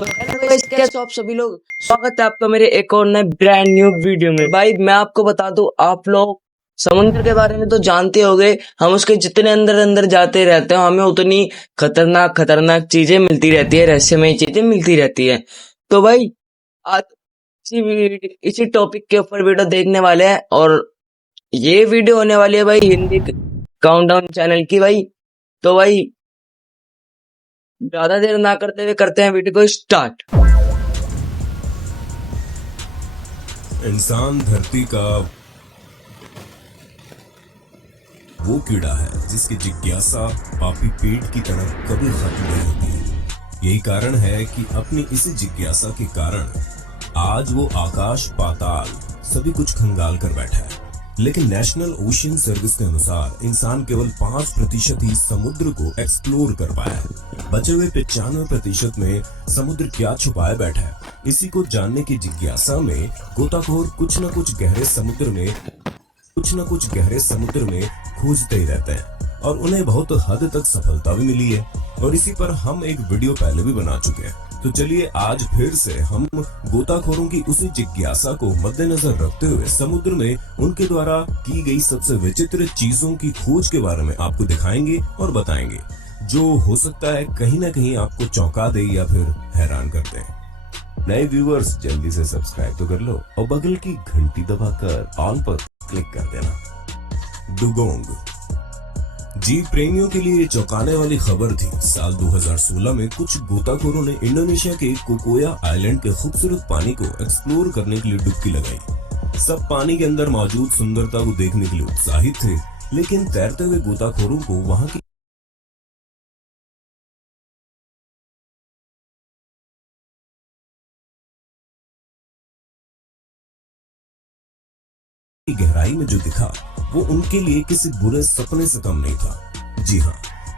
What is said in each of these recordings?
Hello guys, कैसे हो आप सभी लोग। स्वागत है आपका मेरे एक और नए ब्रांड न्यू वीडियो में। भाई मैं आपको बता दूं, आप लोग समुद्र के बारे में तो जानते होंगे। हम उसके जितने अंदर अंदर जाते रहते हैं हमें उतनी खतरनाक खतरनाक चीजें मिलती रहती है, रहस्यमय चीजें मिलती रहती है। तो भाई आज इसी टॉपिक के ऊपर वीडियो देखने वाले हैं और ये वीडियो होने वाली है भाई हिंदी काउंटडाउन चैनल की। भाई तो भाई ज्यादा देर ना करते हुए करते हैं वीडियो को स्टार्ट। इंसान धरती का वो कीड़ा है जिसकी जिज्ञासा पापी पेट की तरह कभी खत्म नहीं होती है। यही कारण है कि अपनी इसी जिज्ञासा के कारण आज वो आकाश पाताल सभी कुछ खंगाल कर बैठा है। लेकिन नेशनल ओशियन सर्विस के अनुसार इंसान केवल 5% ही समुद्र को एक्सप्लोर कर पाया है। बचे हुए 95% में समुद्र क्या छुपाए बैठा है, इसी को जानने की जिज्ञासा में गोताखोर कुछ न कुछ गहरे समुद्र में खोजते ही रहते हैं और उन्हें बहुत हद तक सफलता भी मिली है। और इसी पर हम एक वीडियो पहले भी बना चुके हैं। तो चलिए आज फिर से हम गोताखोरों की उसी जिज्ञासा को मद्देनजर रखते हुए समुद्र में उनके द्वारा की गई सबसे विचित्र चीजों की खोज के बारे में आपको दिखाएंगे और बताएंगे, जो हो सकता है कहीं ना कहीं आपको चौंका दे या फिर हैरान कर दे। नए व्यूअर्स जल्दी से सब्सक्राइब तो कर लो और बगल की घंटी दबाकर ऑल पर क्लिक कर देना। डुगोंग जीव प्रेमियों के लिए चौंकाने वाली खबर थी। साल 2016 में कुछ गोताखोरों ने इंडोनेशिया के कोकोया आइलैंड के खूबसूरत पानी को एक्सप्लोर करने के लिए डुबकी लगाई। सब पानी के अंदर मौजूद सुंदरता को देखने के लिए उत्साहित थे, लेकिन तैरते हुए गोताखोरों को वहां की गहराई में जो दिखा वो उनके लिए किसी बुरे सपने से कम नहीं था। जी हाँ,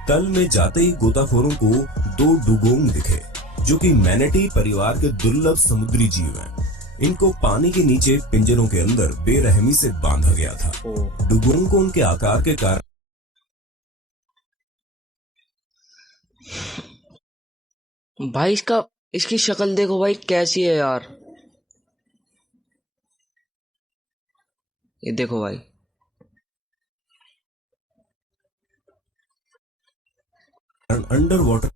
तल में जाते ही गोताखोरों को 2 डुगोंग दिखे, जो कि मैनेटी परिवार के दुर्लभ समुद्री जीव हैं। इनको पानी के नीचे पिंजरों के अंदर बेरहमी से बांधा गया था। डुगोंग को उनके आकार के कारण भाई इसकी शक्ल देखो भाई कैसी है यार। ये देखो भाई, अंडर वाटर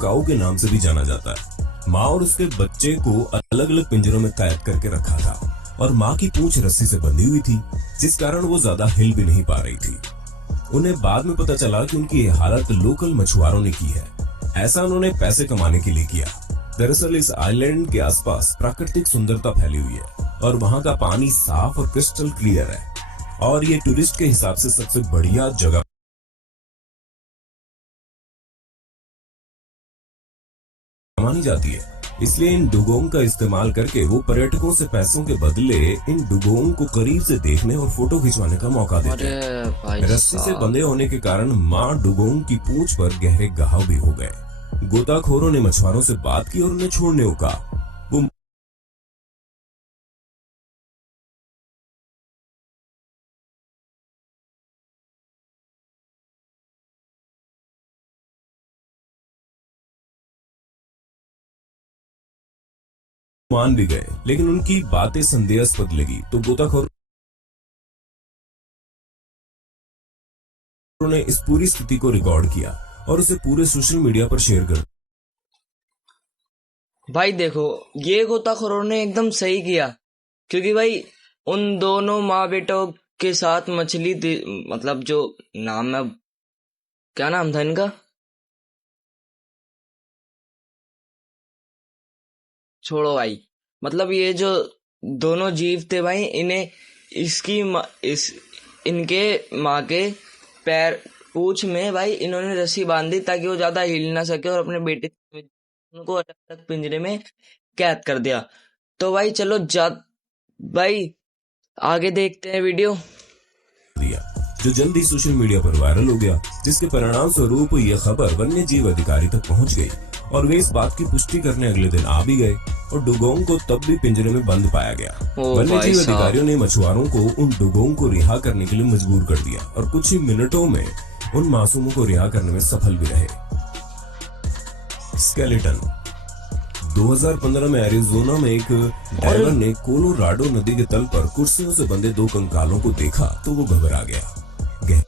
काऊ के नाम से भी जाना जाता है। माँ और उसके बच्चे को अलग अलग पिंजरों में कैद करके रखा था और माँ की पूंछ रस्सी से बंधी हुई थी, जिस कारण वो ज्यादा हिल भी नहीं पा रही थी। उन्हें बाद में पता चला कि उनकी ये हालत लोकल मछुआरों ने की है। ऐसा उन्होंने पैसे कमाने के लिए किया। दरअसल इस आइलैंड के आसपास प्राकृतिक सुंदरता फैली हुई है और वहां का पानी साफ और क्रिस्टल क्लियर है और ये टूरिस्ट के हिसाब से सबसे बढ़िया जगह मानी जाती है। इसलिए इन डुगोंग का इस्तेमाल करके वो पर्यटकों से पैसों के बदले इन डुगोंग को करीब से देखने और फोटो खिंचवाने का मौका देते हैं। रस्सी से बंधे होने के कारण माँ डुगोंग की पूंछ पर गहरे घाव भी हो गए। गोताखोरों ने मछुआरों से बात की और उन्हें छोड़ने को कहा। वो मान भी गए, लेकिन उनकी बातें संदेहास्पद लगी। तो गोताखोरों ने इस पूरी स्थिति को रिकॉर्ड किया और उसे पूरे सोशल मीडिया पर शेयर कर। भाई देखो, ये गोताखोरों ने एकदम सही किया, क्योंकि भाई उन दोनों माँ बेटों के साथ मछली मतलब जो नाम है, क्या नाम था इनका, छोड़ो भाई। मतलब ये जो दोनों जीव थे भाई, इन्हें इनके माँ के पैर पूंछ में भाई इन्होंने रस्सी बांधी ताकि वो ज्यादा हिल ना सके और अपने बेटे उनको अलग अलग पिंजरे में कैद कर दिया। तो भाई चलो भाई आगे देखते हैं वीडियो। दिया जो जल्दी सोशल मीडिया पर वायरल हो गया, जिसके परिणाम स्वरूप यह खबर वन्य जीव अधिकारी तक पहुंच गई और वे इस बात की पुष्टि करने अगले दिन आ भी गए और डुगोंग को तब भी पिंजरे में बंद पाया गया। वन्य जीव अधिकारियों ने मछुआरों को उन डुगोंग को रिहा करने के लिए मजबूर कर दिया और कुछ ही मिनटों में उन मासूमों को रिहा करने में सफल भी रहे। स्केलेटन 2015 में एरिजोना में एक डाइवर ने कोलोराडो नदी के तल पर कुर्सियों से बंधे 2 कंकालों को देखा तो वो घबरा गया।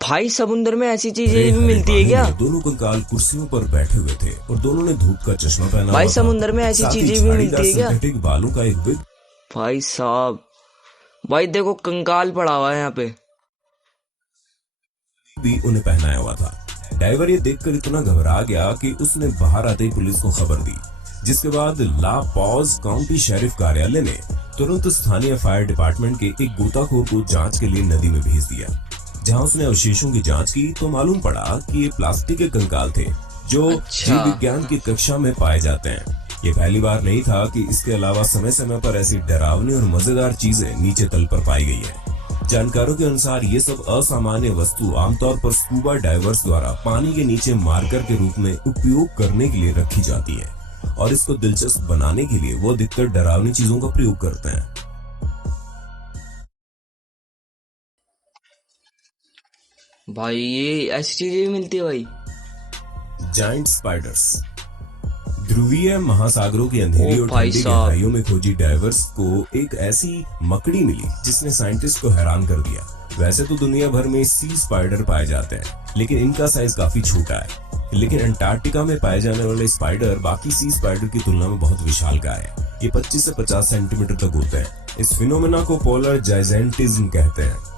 भाई समुद्र में ऐसी चीजें भी मिलती है क्या? दोनों कंकाल कुर्सियों पर बैठे हुए थे और दोनों ने धूप का चश्मा पहना। भाई समुद्र में ऐसी चीजें भी मिलती है क्या? सिंथेटिक बालों का एक विग। भाई साहब, भाई देखो कंकाल पड़ा हुआ है यहाँ पे भी उन्हें पहनाया हुआ था। डाइवर ये देखकर इतना घबरा गया कि उसने बाहर आते ही पुलिस को खबर दी, जिसके बाद ला पॉज काउंटी शेरिफ कार्यालय ने तुरंत स्थानीय फायर डिपार्टमेंट के एक गोताखोर को जांच के लिए नदी में भेज दिया। जहां उसने अवशेषों की जांच की तो मालूम पड़ा कि ये प्लास्टिक के कंकाल थे जो जीव विज्ञान की कक्षा में पाए जाते हैं। ये पहली बार नहीं था कि इसके अलावा समय समय पर ऐसी डरावनी और मजेदार चीजें नीचे तल पर पाई गई है। जानकारों के अनुसार ये सब असामान्य वस्तु आमतौर पर स्कूबा डाइवर्स द्वारा पानी के नीचे मार्कर के रूप में उपयोग करने के लिए रखी जाती है और इसको दिलचस्प बनाने के लिए वो अधिकतर डरावनी चीजों का प्रयोग करते हैं। भाई ये ऐसी चीजें भी मिलती है भाई। Giant spiders. ध्रुवीय महासागरों की अंधेरी और भाई ठंडी साहब। गहराइयों में खोजी डाइवर्स को एक ऐसी मकड़ी मिली जिसने साइंटिस्ट को हैरान कर दिया। वैसे तो दुनिया भर में सी स्पाइडर पाए जाते हैं, लेकिन इनका साइज काफी छोटा है। लेकिन अंटार्कटिका में पाए जाने वाले स्पाइडर बाकी सी स्पाइडर की तुलना में बहुत विशालकाय है। ये 25 से 50 सेंटीमीटर तक होते हैं। इस फिनोमेना को पोलर जाइजेंटिज्म कहते हैं।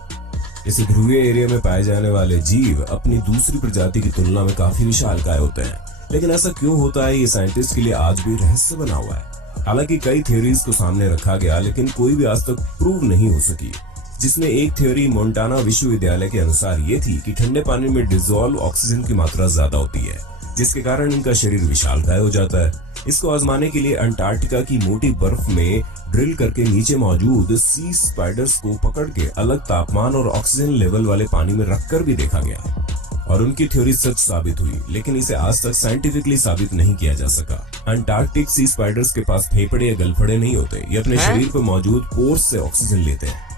इस ध्रुवीय एरिया में पाए जाने वाले जीव अपनी दूसरी प्रजाति की तुलना में काफी विशालकाय होते हैं। लेकिन ऐसा क्यों होता है, ये साइंटिस्ट के लिए आज भी रहस्य बना हुआ है। हालांकि कई थ्योरीज को सामने रखा गया, लेकिन कोई भी आज तक प्रूव नहीं हो सकी। जिसमें एक थ्योरी मोंटाना विश्वविद्यालय के अनुसार ये थी कि ठंडे पानी में डिसॉल्व ऑक्सीजन की मात्रा ज्यादा होती है, जिसके कारण इनका शरीर विशालकाय हो जाता है। इसको आजमाने के लिए अंटार्कटिका की मोटी बर्फ में ड्रिल करके नीचे मौजूद सी स्पाइडर्स को पकड़ के अलग तापमान और ऑक्सीजन लेवल वाले पानी में रखकर भी देखा गया और उनकी थ्योरी सच साबित हुई। लेकिन इसे आज तक साइंटिफिकली साबित नहीं किया जा सका। अंटार्कटिक सी स्पाइडर्स के पास फेफड़े या गलफड़े नहीं होते। ये अपने शरीर पर मौजूद पोर्स से ऑक्सीजन लेते हैं।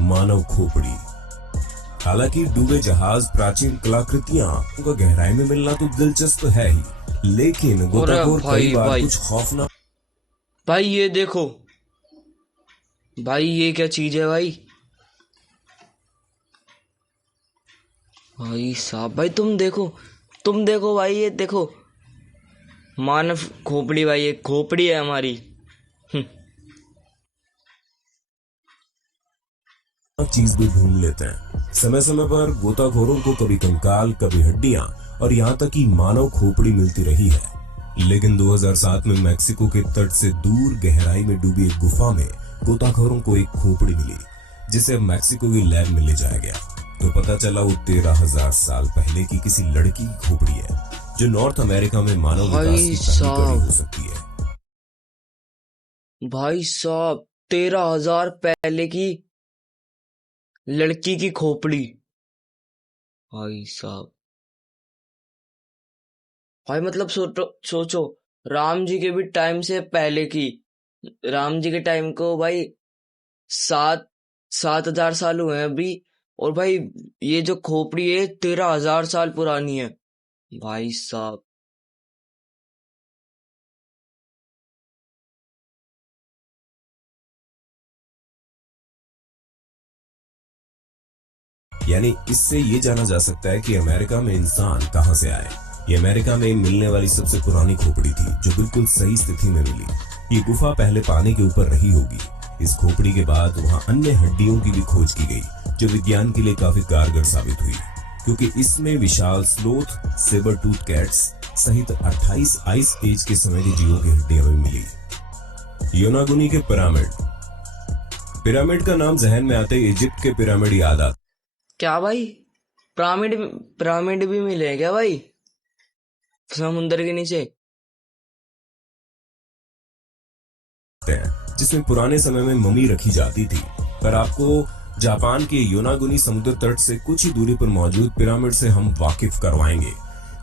मानव खोपड़ी। हालांकि डूबे जहाज, प्राचीन कलाकृतियां का गहराई में मिलना तो दिलचस्प है ही, लेकिन गोताखोर कई बार कुछ खौफनाक। भाई ये देखो भाई, ये क्या चीज है भाई? भाई साहब, भाई तुम देखो भाई, ये देखो मानव खोपड़ी। भाई ये खोपड़ी है हमारी। चीज भी ढूंढ लेते हैं। समय समय पर गोताखोरों को कभी कंकाल, कभी हड्डियां और यहाँ तक कि मानव खोपड़ी मिलती रही है। लेकिन 2007 में मैक्सिको के तट से दूर गहराई में डूबी एक गुफा में गोताखोरों को एक खोपड़ी मिली, जिसे अब मैक्सिको की लैब में ले जाया गया। तो पता चला वो 13,000 साल पहले की किसी लड़की की खोपड़ी है, जो नॉर्थ अमेरिका में मानव विकास की पहली कड़ी हो सकती है। भाई साहब, 13,000 पहले की लड़की की खोपड़ी। भाई साहब, भाई मतलब सोचो राम जी के भी टाइम से पहले की, राम जी के टाइम को भाई 7,000 साल हुए हैं अभी, और भाई ये जो खोपड़ी है 13,000 साल पुरानी है। भाई साहब, यानी इससे ये जाना जा सकता है कि अमेरिका में इंसान कहां से आए। ये अमेरिका में मिलने वाली सबसे पुरानी खोपड़ी थी, जो बिल्कुल सही स्थिति में मिली। ये गुफा पहले पानी के ऊपर रही होगी। इस खोपड़ी के बाद वहां अन्य हड्डियों की भी खोज की गई, जो विज्ञान के लिए काफी कारगर साबित हुई, क्योंकि इसमें विशाल स्लोथ, सेबर टूथ कैट्स सहित 28 आइस एज के समय के जीवों की हड्डियां भी मिली। योनागुनी के पिरामिड का नाम जहन में आते ही इजिप्ट के पिरामिड याद आता। क्या भाई, पिरामिड भी मिले क्या भाई समुद्र के नीचे? जिसमें पुराने समय में मम्मी रखी जाती थी। पर आपको जापान के योनागुनी समुद्र तट से कुछ ही दूरी पर मौजूद पिरामिड से हम वाकिफ करवाएंगे,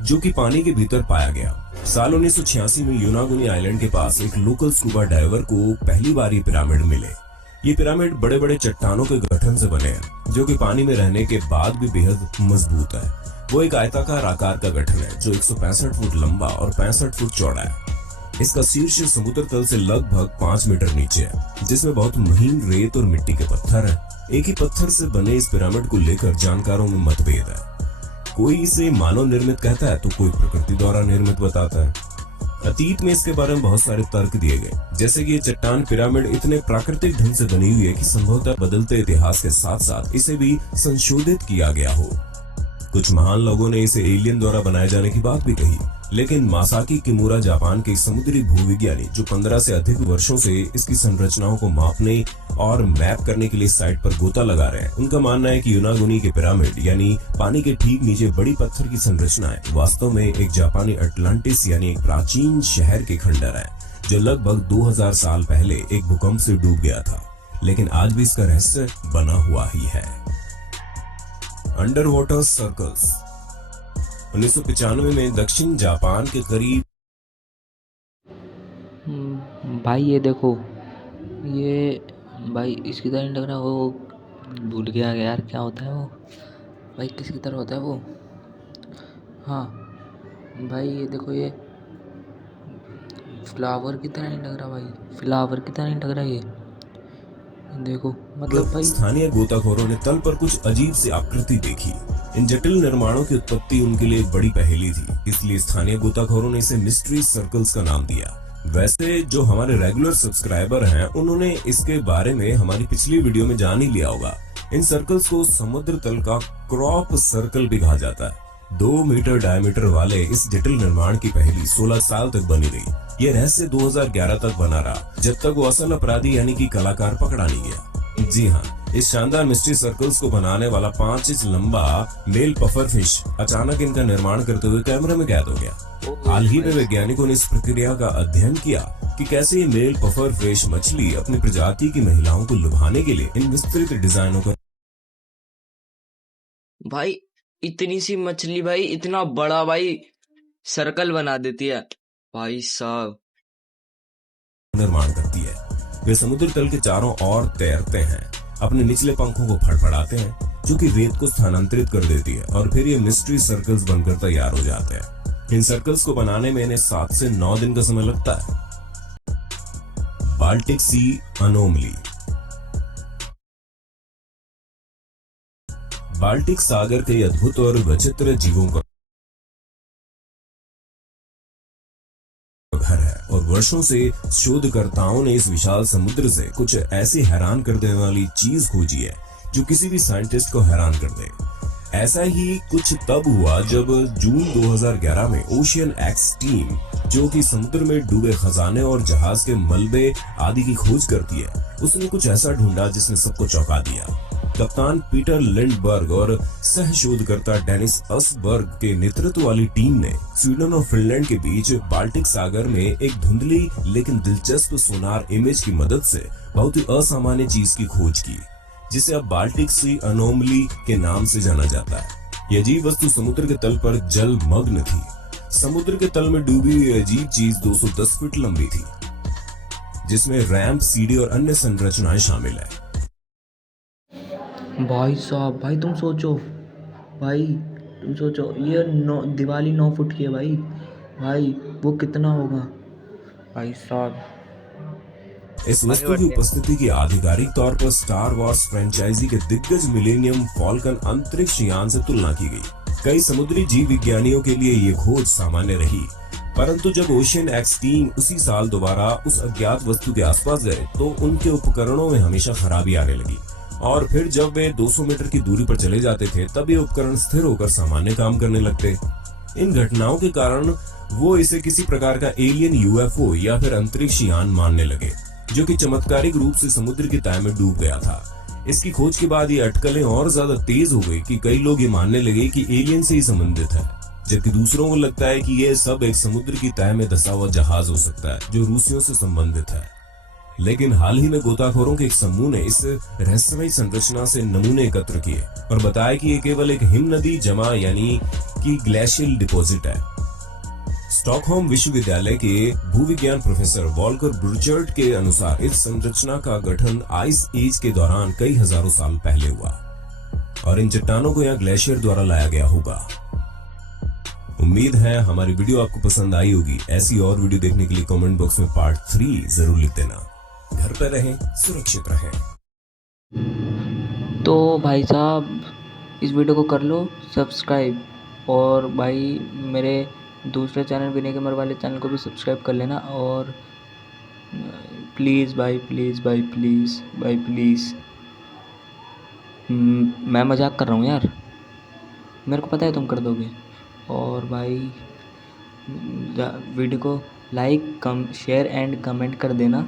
जो कि पानी के भीतर पाया गया। साल 1986 में योनागुनी आइलैंड के पास एक लोकल स्कूबा डाइवर को पहली बार ये पिरामिड मिले। ये पिरामिड बड़े बड़े चट्टानों के गठन से बने हैं, जो कि पानी में रहने के बाद भी बेहद मजबूत है। वो एक आयताकार आकार का गठन है जो 165 फुट लंबा और 65 फुट चौड़ा है। इसका शीर्ष समुद्र तल से लगभग 5 मीटर नीचे है, जिसमें बहुत महीन रेत और मिट्टी के पत्थर हैं। एक ही पत्थर से बने इस पिरामिड को लेकर जानकारों में मतभेद है। कोई इसे मानव निर्मित कहता है तो कोई प्रकृति द्वारा निर्मित बताता है। अतीत में इसके बारे में बहुत सारे तर्क दिए गए, जैसे कि ये चट्टान पिरामिड इतने प्राकृतिक ढंग से बनी हुई है कि संभवतः बदलते इतिहास के साथ साथ इसे भी संशोधित किया गया हो। कुछ महान लोगों ने इसे एलियन द्वारा बनाए जाने की बात भी कही, लेकिन मासाकी किमुरा जापान के समुद्री भूविज्ञानी जो 15 से अधिक वर्षों से इसकी संरचनाओं को मापने और मैप करने के लिए साइट पर गोता लगा रहे हैं, उनका मानना है कि युनागोनी के पिरामिड यानी पानी के ठीक नीचे बड़ी पत्थर की संरचनाएं वास्तव में एक जापानी अटलांटिस यानी एक प्राचीन शहर के खंडर है, जो लगभग 2000 साल पहले एक भूकंप से डूब गया था, लेकिन आज भी इसका रहस्य बना हुआ ही है। अंडर वाटर सर्कल्स 1995 में दक्षिण जापान के करीब भाई ये देखो, ये भाई इसकी तरह नहीं लग रहा। वो भूल गया यार क्या होता है वो, भाई किसकी तरह होता है वो। हाँ भाई ये देखो, ये फ्लावर की तरह नहीं लग रहा भाई, फ्लावर की तरह नहीं लग रहा ये देखो। मतलब भाई स्थानीय गोताखोरों ने तल पर कुछ अजीब सी आकृति देखी। इन जटिल निर्माणों की उत्पत्ति उनके लिए एक बड़ी पहेली थी, इसलिए स्थानीय गोताखोरों ने इसे मिस्ट्री सर्कल्स का नाम दिया। वैसे जो हमारे रेगुलर सब्सक्राइबर हैं, उन्होंने इसके बारे में हमारी पिछली वीडियो में जान ही लिया होगा। इन सर्कल्स को समुद्र तल का क्रॉप सर्कल भी कहा जाता है। 2 मीटर डायमीटर वाले इस जटिल निर्माण की पहेली 16 साल तक बनी रही। ये रहस्य 2011 तक बना रहा, जब तक वो असल अपराधी यानी कि कलाकार पकड़ा नहीं गया। जी हाँ, इस शानदार मिस्ट्री सर्कल्स को बनाने वाला 5 इंच लंबा मेल पफर फिश अचानक इनका निर्माण करते हुए कैमरे में कैद हो गया। हाल ही में वैज्ञानिकों ने इस प्रक्रिया का अध्ययन किया कि कैसे ये मेल पफर फिश मछली अपनी प्रजाति की महिलाओं को लुभाने के लिए इन विस्तृत डिजाइनों का भाई इतनी सी मछली भाई इतना बड़ा भाई सर्कल बना देती है भाई साहब। निर्माण करती है। वे समुद्र तल के चारों ओर तैरते हैं, अपने निचले पंखों को फड़फड़ाते हैं, जो कि रेत को स्थानांतरित कर देती है, और फिर ये मिस्ट्री सर्कल्स बनकर तैयार हो जाते हैं। इन सर्कल्स को बनाने में इन्हें 7 से 9 दिन का समय लगता है। बाल्टिक सी अनोमली। बाल्टिक सागर के अद्भुत और विचित्र जीवों का घर है, और वर्षों से शोधकर्ताओं ने इस विशाल समुद्र से कुछ ऐसी हैरान कर देने वाली चीज खोजी है जो किसी भी साइंटिस्ट को हैरान कर दे। ऐसा ही कुछ तब हुआ जब जून 2011 में ओशियन एक्स टीम, जो कि समुद्र में डूबे खजाने और जहाज के मलबे आदि की खोज करती है, उसने कुछ ऐसा ढूंढा जिसने सबको चौंका दिया। कप्तान पीटर लिंडबर्ग और सह शोधकर्ता डेनिस असबर्ग के नेतृत्व वाली टीम ने स्वीडन और फिनलैंड के बीच बाल्टिक सागर में एक धुंधली लेकिन दिलचस्प सोनार इमेज की मदद से बहुत ही असामान्य चीज की खोज की, जिसे अब बाल्टिक सी अनोमली के नाम से जाना जाता है। यह अजीब वस्तु समुद्र के तल पर जलमग्न थी। समुद्र के तल में डूबी हुई अजीब चीज 210 फीट लंबी थी, जिसमें रैंप, सीढ़ी और अन्य संरचनाएं शामिल है। भाई साहब, भाई तुम सोचो, ये दिवाली 9 फुट की है भाई वो कितना होगा भाई साहब। इस वस्तु की उपस्थिति की आधिकारिक तौर पर स्टार वॉर्स फ्रेंचाइजी के दिग्गज मिलेनियम फॉल्कन अंतरिक्ष यान से तुलना की गई। कई समुद्री जीव विज्ञानियों के लिए ये खोज सामान्य रही, परंतु जब ओशियन एक्स टीम उसी साल दोबारा उस अज्ञात वस्तु के आसपास गए तो उनके उपकरणों में हमेशा खराबी आने लगी, और फिर जब वे 200 मीटर की दूरी पर चले जाते थे तब ये उपकरण स्थिर होकर सामान्य काम करने लगते। इन घटनाओं के कारण वो इसे किसी प्रकार का एलियन यूएफओ या फिर अंतरिक्ष यान मानने लगे, जो कि चमत्कारिक रूप से समुद्र की तह में डूब गया था। इसकी खोज के बाद ये अटकलें और ज्यादा तेज हो गई कि कई लोग ये मानने लगे कि एलियन से ही संबंधित है, जबकि दूसरों को लगता है कि ये सब एक समुद्र की तह में धंसा हुआ जहाज हो सकता है जो रूसियों से संबंधित है। लेकिन हाल ही में गोताखोरों के एक समूह ने इस रहस्यमयी संरचना से नमूने एकत्र किए और बताया कि ये केवल एक हिम नदी जमा यानी कि ग्लेशियल डिपॉजिट है। स्टॉकहोम विश्वविद्यालय के भूविज्ञान प्रोफेसर वॉल्कर ब्रुचर्ट के अनुसार इस संरचना का गठन आइस एज के दौरान कई हजारों साल पहले हुआ और इन चट्टानों को यहाँ ग्लेशियर द्वारा लाया गया होगा। उम्मीद है हमारी वीडियो आपको पसंद आई होगी। ऐसी और वीडियो देखने के लिए कमेंट बॉक्स में पार्ट 3 जरूर लिख देना। घर पर रहें, सुरक्षित रहें। तो भाई साहब इस वीडियो को कर लो सब्सक्राइब, और भाई मेरे दूसरे चैनल विनय कमर वाले चैनल को भी सब्सक्राइब कर लेना। और प्लीज़ भाई, प्लीज़ भाई, प्लीज़ भाई, प्लीज़। मैं मजाक कर रहा हूँ यार, मेरे को पता है तुम कर दोगे। और भाई वीडियो को लाइक, शेयर एंड कमेंट कर देना।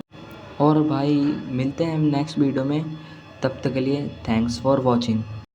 और भाई मिलते हैं हम नेक्स्ट वीडियो में, तब तक के लिए थैंक्स फॉर वॉचिंग।